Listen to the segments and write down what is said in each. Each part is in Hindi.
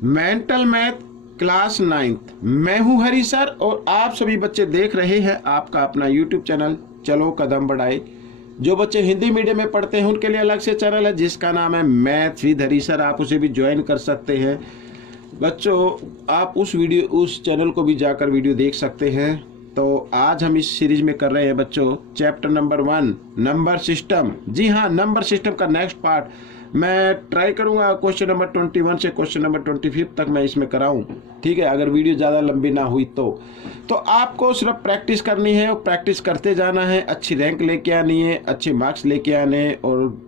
Mental math class 9th। मैं हूं हरी सर और आप सभी बच्चे देख रहे हैं आपका अपना यूट्यूब चैनल चलो कदम बढ़ाए। जो बच्चे हिंदी मीडियम में पढ़ते हैं उनके लिए अलग से चैनल है जिसका नाम है मैथ विद हरी सर, आप उसे भी ज्वाइन कर सकते हैं। बच्चों आप उस चैनल को भी जाकर वीडियो देख सकते हैं। तो आज हम इस सीरीज में कर रहे हैं बच्चों चैप्टर नंबर 1 नंबर सिस्टम। जी हाँ, नंबर सिस्टम का नेक्स्ट पार्ट मैं ट्राई करूंगा क्वेश्चन नंबर 21 से क्वेश्चन नंबर 25 तक मैं इसमें कराऊं। ठीक है, अगर वीडियो ज़्यादा लंबी ना हुई तो आपको सिर्फ प्रैक्टिस करनी है और प्रैक्टिस करते जाना है। अच्छी रैंक लेके आनी है, अच्छे मार्क्स लेके आने, और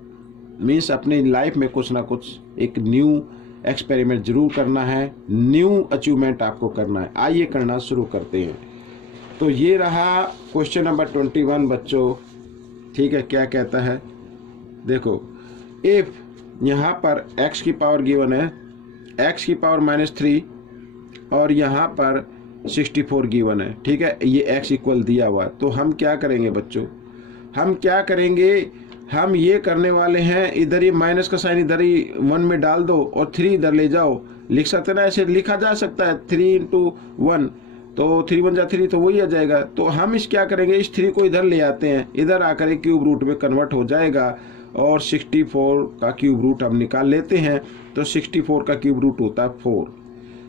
मीन्स अपनी लाइफ में कुछ ना कुछ एक न्यू एक्सपेरिमेंट जरूर करना है, न्यू अचीवमेंट आपको करना है। आइए करना शुरू करते हैं। तो ये रहा क्वेश्चन नंबर 21 बच्चों। ठीक है, क्या कहता है देखो, इफ यहाँ पर x की पावर गिवन है, x की पावर -3 और यहाँ पर 64 गिवन है। ठीक है, ये x इक्वल दिया हुआ है। तो हम क्या करेंगे बच्चों, हम क्या करेंगे, हम ये करने वाले हैं, इधर ये माइनस का साइन इधर ही 1 में डाल दो और 3 इधर ले जाओ। लिख सकते ना, ऐसे लिखा जा सकता है 3 × 1, तो 3 × 1 = 3, तो वही आ जाएगा। तो हम इस क्या करेंगे, इस 3 को इधर ले आते हैं, इधर आकर एक क्यूब रूट में कन्वर्ट हो जाएगा और 64 का क्यूब रूट हम निकाल लेते हैं। तो 64 का क्यूब रूट होता है 4।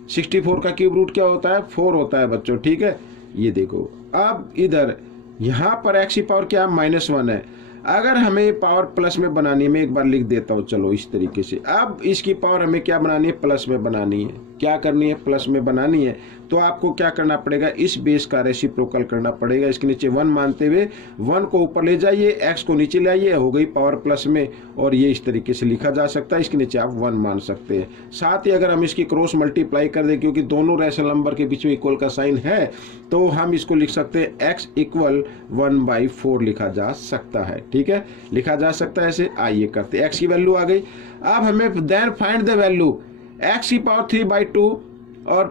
64 का क्यूब रूट क्या होता है, 4 होता है बच्चों। ठीक है, ये देखो अब इधर यहाँ पर x की पावर क्या -1 है। अगर हमें पावर प्लस में बनानी है, मैं एक बार लिख देता हूँ चलो इस तरीके से। अब इसकी पावर हमें क्या बनानी है, प्लस में बनानी है। क्या करनी है, प्लस में बनानी है। तो आपको क्या करना पड़ेगा, इस बेस का रेसिप्रोकल करना पड़ेगा। इसके नीचे 1 मानते हुए 1 को ऊपर ले जाइए, x को नीचे ले आइए, हो गई पावर प्लस में। और ये इस तरीके से लिखा जा सकता है, इसके नीचे आप 1 मान सकते हैं। साथ ही अगर हम इसकी क्रॉस मल्टीप्लाई कर दें, क्योंकि दोनों रैशनल नंबर के बीच में इक्वल का साइन है, तो हम इसको लिख सकते हैं x = 1/4 लिखा जा सकता है। ठीक है, लिखा जा सकता है ऐसे। आइए करते हैं, x की वैल्यू आ गई। अब हमें then find the value x की पावर 3/2 और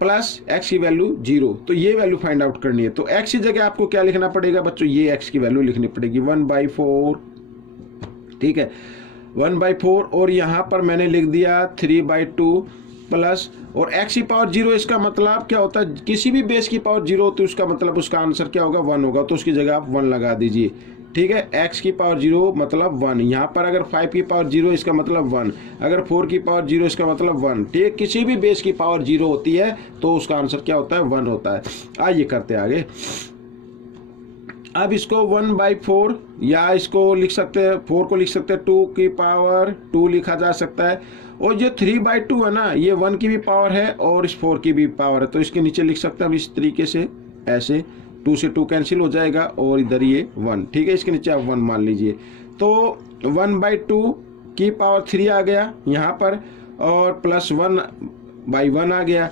प्लस x की वैल्यू 0। तो ये वैल्यू फाइंड आउट करनी है। तो x की जगह आपको क्या लिखना पड़ेगा बच्चों, ये x की वैल्यू लिखनी पड़ेगी 1/4। ठीक है, 1/4 और यहाँ पर मैंने लिख दिया 3/2 प्लस और x की पावर 0। इसका मतलब क्या होता है, किसी भी बेस की पावर 0 होती है उसका मतलब उसका आंसर क्या होगा, 1 होगा। तो उसकी जगह आप 1 लगा दीजिए। ठीक है, x की पावर 0 मतलब 1। यहाँ पर अगर 5 की पावर 0 इसका मतलब 1, अगर 4 की पावर 0 इसका मतलब 1। ठीक है, किसी भी बेस की पावर 0 होती है तो उसका आंसर क्या होता है, 1 होता है। आइए करते आगे। अब इसको 1/4 या इसको लिख सकते हैं, 4 को लिख सकते हैं 2 की पावर 2 लिखा जा सकता है। और ये 3/2 है ना, ये 1 की भी पावर है और इस 4 की भी पावर है। तो इसके नीचे लिख सकते हैं हम इस तरीके से, ऐसे 2 से 2 कैंसिल हो जाएगा और इधर ये 1। ठीक है, इसके नीचे आप 1 मान लीजिए। तो 1/2 की पावर 3 आ गया यहाँ पर और प्लस 1/1 आ गया।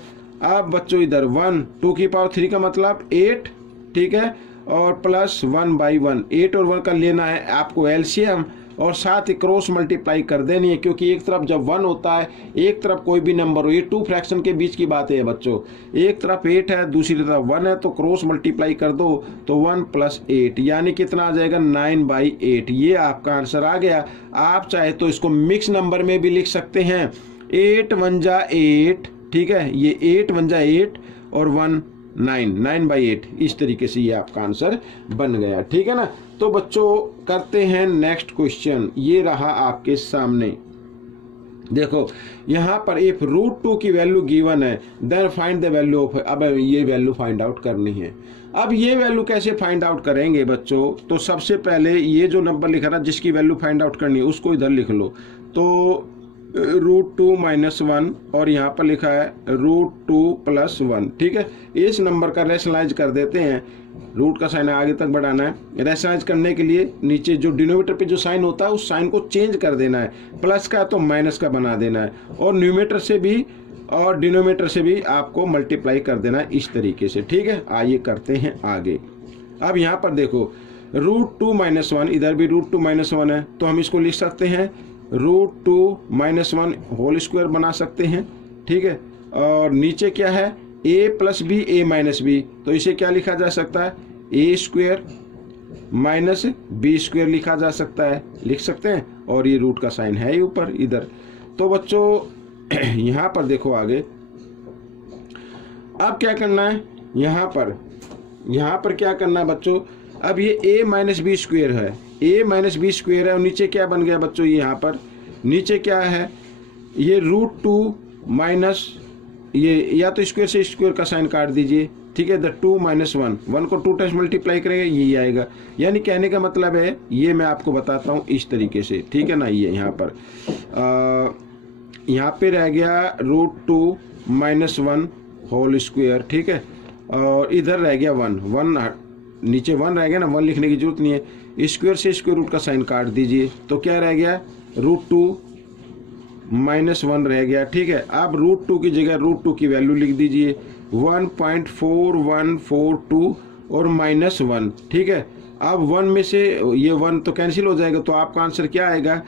अब बच्चों इधर 1, 2 की पावर 3 का मतलब 8। ठीक है, और प्लस 1/1, 8 और 1 का लेना है आपको एलसीएम और साथ ही क्रॉस मल्टीप्लाई कर देनी है। क्योंकि एक तरफ जब 1 होता है, एक तरफ कोई भी नंबर हो, ये 2 फ्रैक्शन के बीच की बात है बच्चों। एक तरफ 8 है, दूसरी तरफ 1 है, तो क्रॉस मल्टीप्लाई कर दो तो 1 + 8 यानी कितना आ जाएगा, 9/8। ये आपका आंसर आ गया। आप चाहे तो इसको मिक्स नंबर में भी लिख सकते हैं, 8 × 1 = 8। ठीक है, ये 8 × 1 = 8 और 1 9/8। इस तरीके से ये आपका आंसर बन गया। ठीक है ना। तो बच्चों करते हैं नेक्स्ट क्वेश्चन। ये रहा आपके सामने, देखो यहाँ पर इफ √2 की वैल्यू गिवन है then find the value of. अब ये वैल्यू फाइंड आउट करनी है। अब ये वैल्यू कैसे फाइंड आउट करेंगे बच्चों, तो सबसे पहले ये जो नंबर लिखा ना जिसकी वैल्यू फाइंड आउट करनी है उसको इधर लिख लो। तो √2 - 1 और यहाँ पर लिखा है √2 + 1। ठीक है, इस नंबर का रेशनलाइज कर देते हैं। रूट का साइन आगे तक बढ़ाना है। रेशनलाइज करने के लिए नीचे जो डिनोमिनेटर पे जो साइन होता है उस साइन को चेंज कर देना है, प्लस का तो माइनस का बना देना है, और न्यूमेरेटर से भी और डिनोमिनेटर से भी आपको मल्टीप्लाई कर देना है इस तरीके से। ठीक है, आइए करते हैं आगे। अब यहाँ पर देखो √2 - 1, इधर भी √2 - 1 है, तो हम इसको लिख सकते हैं √2 - 1 होल स्क्वायर बना सकते हैं। ठीक है, और नीचे क्या है, a + b a - b, तो इसे क्या लिखा जा सकता है, a² - b² लिखा जा सकता है, लिख सकते हैं। और ये रूट का साइन है ऊपर इधर। तो बच्चों यहाँ पर देखो आगे, अब क्या करना है, यहाँ पर क्या करना है बच्चों, अब ये a माइनस बी स्क्वेयर है, a माइनस बी स्क्वेयर है, और नीचे क्या बन गया बच्चों, यहाँ पर नीचे क्या है, ये √2 माइनस ये, या तो स्क्वेयर से स्क्वेयर का साइन काट दीजिए, ठीक है, 2 माइनस 1 को 2 टाइम्स मल्टीप्लाई करेंगे, यही आएगा। यानी कहने का मतलब है, ये मैं आपको बताता हूँ इस तरीके से, ठीक है ना। ये यहाँ पे रह गया √2 माइनस 1 होल स्क्वेयर, ठीक है, और इधर रह गया 1 नीचे 1 रह गया ना, 1 लिखने की जरूरत नहीं है, स्क्वेयर से स्क्वेयर रूट का साइन काट दीजिए, तो क्या रह गया, √2 माइनस 1 रह गया, ठीक है। अब √2 की जगह √2 की वैल्यू लिख दीजिए 1.4142 और -1, ठीक है। अब 1 में से ये 1 तो कैंसिल हो जाएगा, तो आपका आंसर क्या आएगा,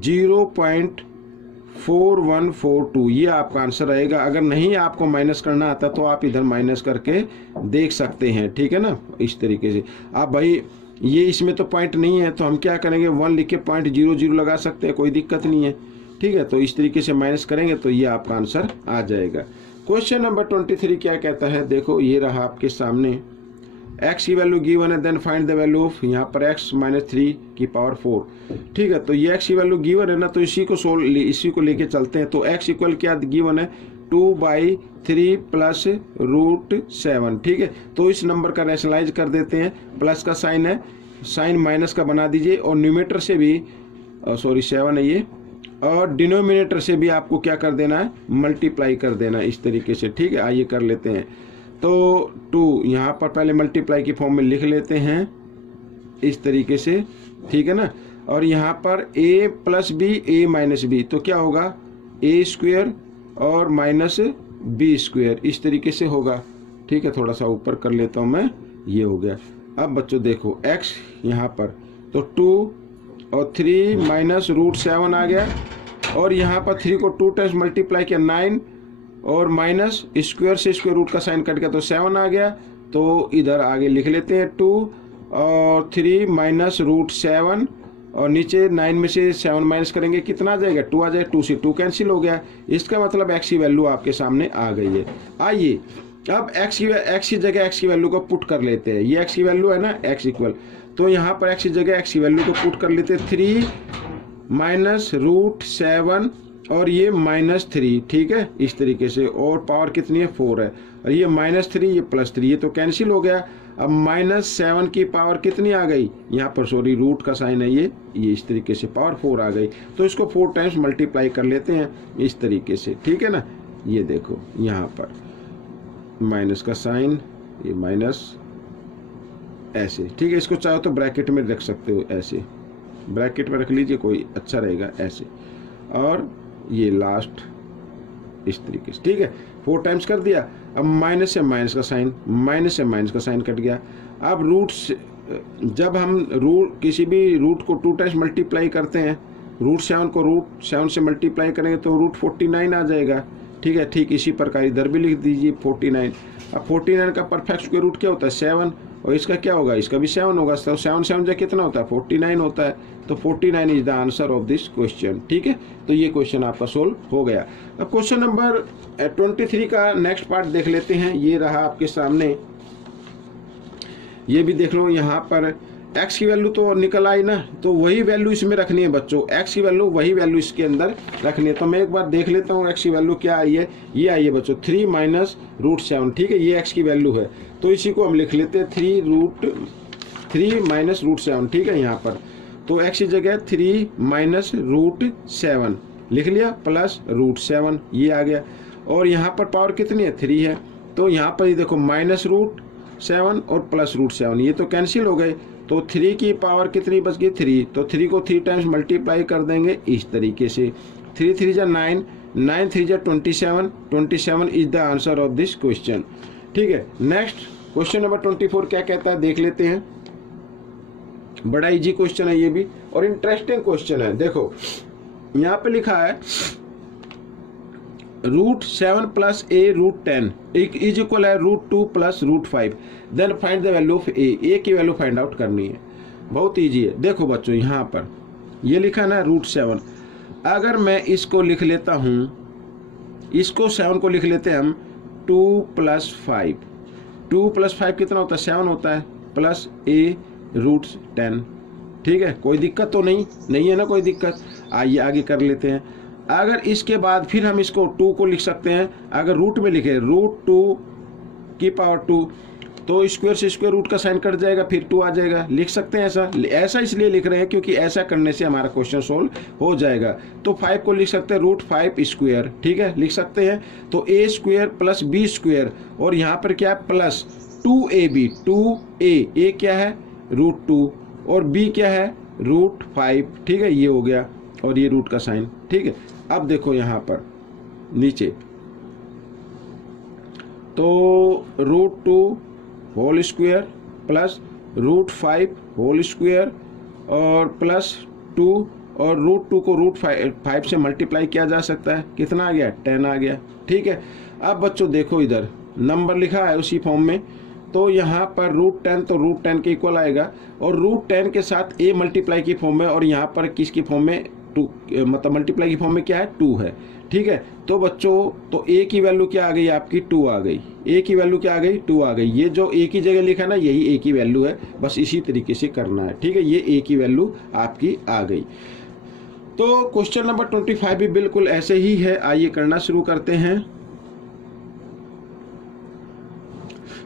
0.4142, ये आपका आंसर आएगा। अगर नहीं आपको माइनस करना आता तो आप इधर माइनस करके देख सकते हैं, ठीक है ना, इस तरीके से। आप भाई ये इसमें तो पॉइंट नहीं है, तो हम क्या करेंगे, 1 लिख के .00 लगा सकते हैं, कोई दिक्कत नहीं है, ठीक है। तो इस तरीके से माइनस करेंगे तो ये आपका आंसर आ जाएगा। क्वेश्चन नंबर 23 क्या कहता है, देखो ये रहा आपके सामने, x की वैल्यू गिवन है, then find the value of, यहाँ पर x माइनस 3 की पावर 4, ठीक है। तो ये x की वैल्यू गिवन है ना, तो इसी को लेके चलते हैं। तो x इक्वल क्या गिवन है, 2/3 प्लस √7, ठीक है। तो इस नंबर का रैशनलाइज कर देते हैं, प्लस का साइन है, साइन माइनस का बना दीजिए, और न्यूमेरेटर से भी 7 है ये, और डिनोमिनेटर से भी आपको क्या कर देना है, मल्टीप्लाई कर देना है, इस तरीके से, ठीक है। आइए कर लेते हैं। तो 2 यहाँ पर पहले मल्टीप्लाई की फॉर्म में लिख लेते हैं इस तरीके से, ठीक है ना। और यहाँ पर a plus b, a minus b, तो क्या होगा, a स्क्वेयर और माइनस बी स्क्वेयर, इस तरीके से होगा, ठीक है। थोड़ा सा ऊपर कर लेता हूँ मैं, ये हो गया। अब बच्चों देखो x यहाँ पर, तो 2 और 3 माइनस √7 आ गया, और यहाँ पर 3 को 2 टाइम्स मल्टीप्लाई किया 9, और माइनस स्क्वायर से स्क्वायर रूट का साइन कट गया तो 7 आ गया। तो इधर आगे लिख लेते हैं 2 और 3 माइनस √7, और नीचे 9 में से 7 माइनस करेंगे, कितना आ जाएगा, 2 आ जाएगा, 2 से 2 कैंसिल हो गया। इसका मतलब x की वैल्यू आपके सामने आ गई है। आइए अब x की जगह x की वैल्यू को पुट कर लेते हैं। ये x की वैल्यू है ना, x इक्वल, तो यहाँ पर x की जगह x की वैल्यू को पुट कर लेते हैं, 3 माइनस √7 और ये -3, ठीक है, इस तरीके से, और पावर कितनी है, 4 है, और ये -3 ये +3, ये तो कैंसिल हो गया। अब -7 की पावर कितनी आ गई, यहाँ पर सॉरी रूट का साइन है ये इस तरीके से, पावर 4 आ गई, तो इसको 4 टाइम्स मल्टीप्लाई कर लेते हैं इस तरीके से, ठीक है ना। ये देखो यहाँ पर माइनस का साइन, ये माइनस ऐसे, ठीक है। इसको चाहो तो ब्रैकेट में रख सकते हो, ऐसे ब्रैकेट में रख लीजिए, कोई अच्छा रहेगा, ऐसे, और ये लास्ट इस तरीके से, ठीक है। 4 टाइम्स कर दिया। अब माइनस से माइनस का साइन, माइनस से माइनस का साइन कट गया। अब रूट से, जब हम किसी भी रूट को 2 टाइम्स मल्टीप्लाई करते हैं, √7 को √7 से मल्टीप्लाई करेंगे तो √49 आ जाएगा, ठीक है। ठीक इसी प्रकार इधर भी लिख दीजिए 49। अब 49 का परफेक्ट स्क्वायर रूट क्या होता है, 7, और इसका क्या होगा, इसका भी 7 होगा, तो 7 जो कितना होता है, 49 होता है। तो 49 is the answer of this question, ठीक है। तो ये क्वेश्चन आपका सोल्व हो गया। अब क्वेश्चन नंबर 23 का नेक्स्ट पार्ट देख लेते हैं। ये रहा आपके सामने, ये भी देख लो। यहाँ पर x की वैल्यू तो निकल आई ना, तो वही वैल्यू इसमें रखनी है बच्चों, x की वैल्यू वही वैल्यू इसके अंदर रखनी है। तो मैं एक बार देख लेता हूँ x की वैल्यू क्या आई है। ये आई है बच्चों 3 माइनस √7, ठीक है, ये x की वैल्यू है। तो इसी को हम लिख लेते हैं 3 माइनस √7, ठीक है। यहाँ पर तो x की जगह 3 माइनस √7 लिख लिया, प्लस √7 ये आ गया, और यहाँ पर पावर कितनी है, 3 है। तो यहाँ पर ये देखो माइनस √7 और प्लस √7, ये तो कैंसिल हो गए। तो 3 की पावर कितनी बच गई, 3। तो 3 को 3 टाइम्स मल्टीप्लाई कर देंगे इस तरीके से, 3 3 जा 9, 9 3 जा 27, 27 is the answer of this question, ठीक है। नेक्स्ट क्वेश्चन नंबर 24 क्या कहता है देख लेते हैं। बड़ा इजी क्वेश्चन है ये भी, और इंटरेस्टिंग क्वेश्चन है। देखो यहाँ पे लिखा है √7 प्लस a √10 इज इक्वल है √2 plus √5, then find the value of a की वैल्यू फाइंड आउट करनी है। बहुत इजी है। देखो बच्चों यहाँ पर ये लिखा ना √7, अगर मैं इसको लिख लेता हूँ इसको 7 को लिख लेते हैं हम 2 + 5। 2 + 5 कितना होता है? 7 होता है, प्लस a√10। ठीक है, कोई दिक्कत तो नहीं है ना, कोई दिक्कत। आइए आगे कर लेते हैं। अगर इसके बाद फिर हम इसको 2 को लिख सकते हैं, अगर रूट में लिखे √2 तो स्क्वायर से स्क्वायर रूट का साइन कट जाएगा, फिर 2 आ जाएगा। लिख सकते हैं ऐसा इसलिए लिख रहे हैं क्योंकि ऐसा करने से हमारा क्वेश्चन सोल्व हो जाएगा। तो 5 को लिख सकते हैं √5²। ठीक है, लिख सकते हैं। तो a² + b², और यहाँ पर क्या है? Plus 2ab। 2a क्या है? √2, और b क्या है? √5। ठीक है, ये हो गया, और ये रूट का साइन। ठीक है, अब देखो यहाँ पर नीचे, तो √2² प्लस √5² और प्लस 2, और √2 को √5 से मल्टीप्लाई किया जा सकता है। कितना आ गया? 10 आ गया। ठीक है, अब बच्चों देखो इधर नंबर लिखा है उसी फॉर्म में, तो यहाँ पर √10 तो √10 के इक्वल आएगा, और √10 के साथ a मल्टीप्लाई की फॉर्म में, और यहाँ पर किसकी फॉर्म में? 2, मतलब मल्टीप्लाई की फॉर्म में क्या है? 2 है। ठीक है, तो बच्चों तो a की वैल्यू क्या आ गई आपकी? 2 आ गई। a की वैल्यू क्या आ गई? 2 आ गई। ये जो a की जगह लिखा ना, यही a की वैल्यू है, बस इसी तरीके से करना है। ठीक है, ये a की वैल्यू आपकी आ गई। तो क्वेश्चन नंबर 25 भी बिल्कुल ऐसे ही है। आइए करना शुरू करते हैं।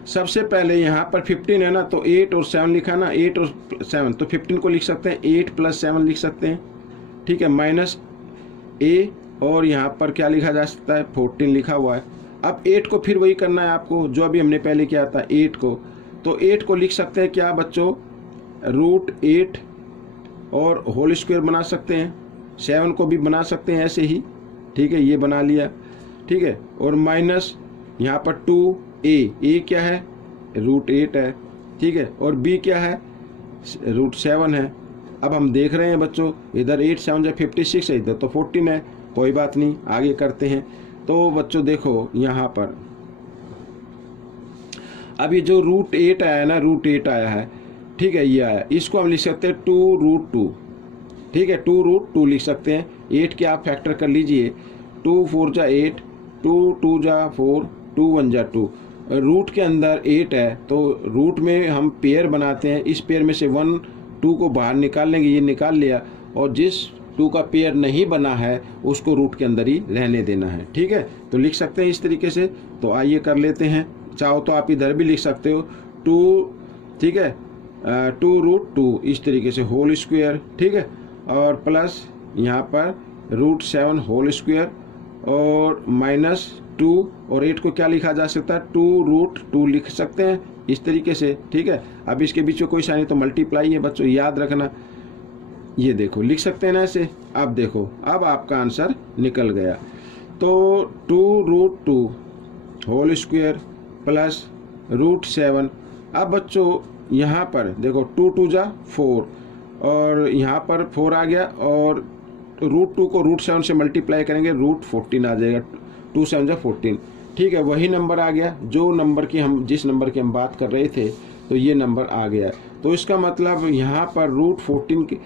सबसे पहले यहाँ पर 15 है ना, तो 8 और 7 लिखा ना, 8 और 7, तो 15 को लिख सकते हैं 8 + 7 लिख सकते हैं। ठीक है, माइनस a, और यहाँ पर क्या लिखा जा सकता है? 14 लिखा हुआ है। अब 8 को फिर वही करना है आपको जो अभी हमने पहले किया था, 8 को। तो 8 को लिख सकते हैं क्या बच्चों? √8 और होल² बना सकते हैं। 7 को भी बना सकते हैं ऐसे ही। ठीक है, ये बना लिया। ठीक है, और माइनस यहाँ पर 2a क्या है? √8 है। ठीक है, और b क्या है? √7 है। अब हम देख रहे हैं बच्चों, इधर 8 7 = 56 है, इधर तो 14 है। कोई बात नहीं, आगे करते हैं। तो बच्चों देखो यहाँ पर अब ये जो √8 आया ना, √8 आया है। ठीक है, ये आया, इसको हम लिख सकते हैं 2√2। ठीक है, 2√2 लिख सकते हैं। 8 के आप फैक्टर कर लीजिए, 2 4 = 8, 2 2 = 4, 2 1 = 2। रूट के अंदर 8 है, तो रूट में हम पेयर बनाते हैं। इस पेयर में से 1 2 को बाहर निकाल लेंगे, ये निकाल लिया, और जिस 2 का पेयर नहीं बना है उसको रूट के अंदर ही रहने देना है। ठीक है, तो लिख सकते हैं इस तरीके से। तो आइए कर लेते हैं। चाहो तो आप इधर भी लिख सकते हो 2, ठीक है, 2√2 इस तरीके से होल²। ठीक है, और प्लस यहाँ पर √7 होल² और -2, और 8 को क्या लिखा जा सकता है? 2√2 लिख सकते हैं इस तरीके से। ठीक है, अब इसके बीच में कोई साइन है तो मल्टीप्लाई है बच्चों, याद रखना। ये देखो लिख सकते हैं ना ऐसे। अब देखो, अब आपका आंसर निकल गया। तो 2√2 होल² प्लस √7। अब बच्चों यहाँ पर देखो 2 2 = 4, और यहाँ पर 4 आ गया, और √2 को √7 से मल्टीप्लाई करेंगे, √14 आ जाएगा। 2 7 = 14। ठीक है, वही नंबर आ गया जो नंबर की हम जिस नंबर की हम बात कर रहे थे, तो ये नंबर आ गया। तो इसका मतलब यहाँ पर √14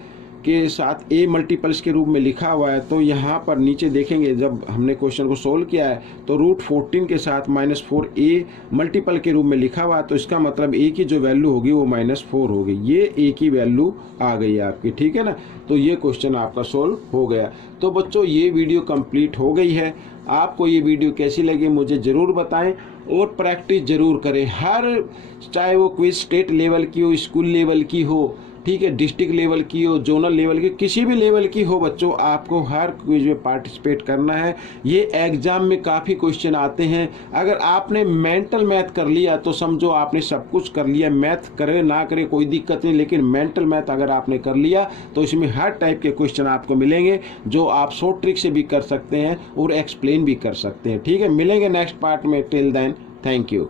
के साथ a मल्टीपल्स के रूप में लिखा हुआ है। तो यहाँ पर नीचे देखेंगे, जब हमने क्वेश्चन को सोल्व किया है तो √14 के साथ -4a मल्टीपल के रूप में लिखा हुआ है। तो इसका मतलब a की जो वैल्यू होगी वो -4 होगी। ये a की वैल्यू आ गई आपकी। ठीक है ना, तो ये क्वेश्चन आपका सोल्व हो गया। तो बच्चों ये वीडियो कंप्लीट हो गई है। आपको ये वीडियो कैसी लगी मुझे ज़रूर बताएं, और प्रैक्टिस ज़रूर करें। हर चाहे वो क्विज स्टेट लेवल की हो, स्कूल लेवल की हो, ठीक है, डिस्ट्रिक्ट लेवल की हो, जोनल लेवल की, किसी भी लेवल की हो बच्चों, आपको हर क्विज में पार्टिसिपेट करना है। ये एग्जाम में काफ़ी क्वेश्चन आते हैं। अगर आपने मेंटल मैथ कर लिया तो समझो आपने सब कुछ कर लिया। मैथ करे ना करे कोई दिक्कत नहीं, लेकिन मेंटल मैथ अगर आपने कर लिया तो इसमें हर टाइप के क्वेश्चन आपको मिलेंगे जो आप शॉर्ट ट्रिक से भी कर सकते हैं और एक्सप्लेन भी कर सकते हैं। ठीक है, मिलेंगे नेक्स्ट पार्ट में। Till then, thank you.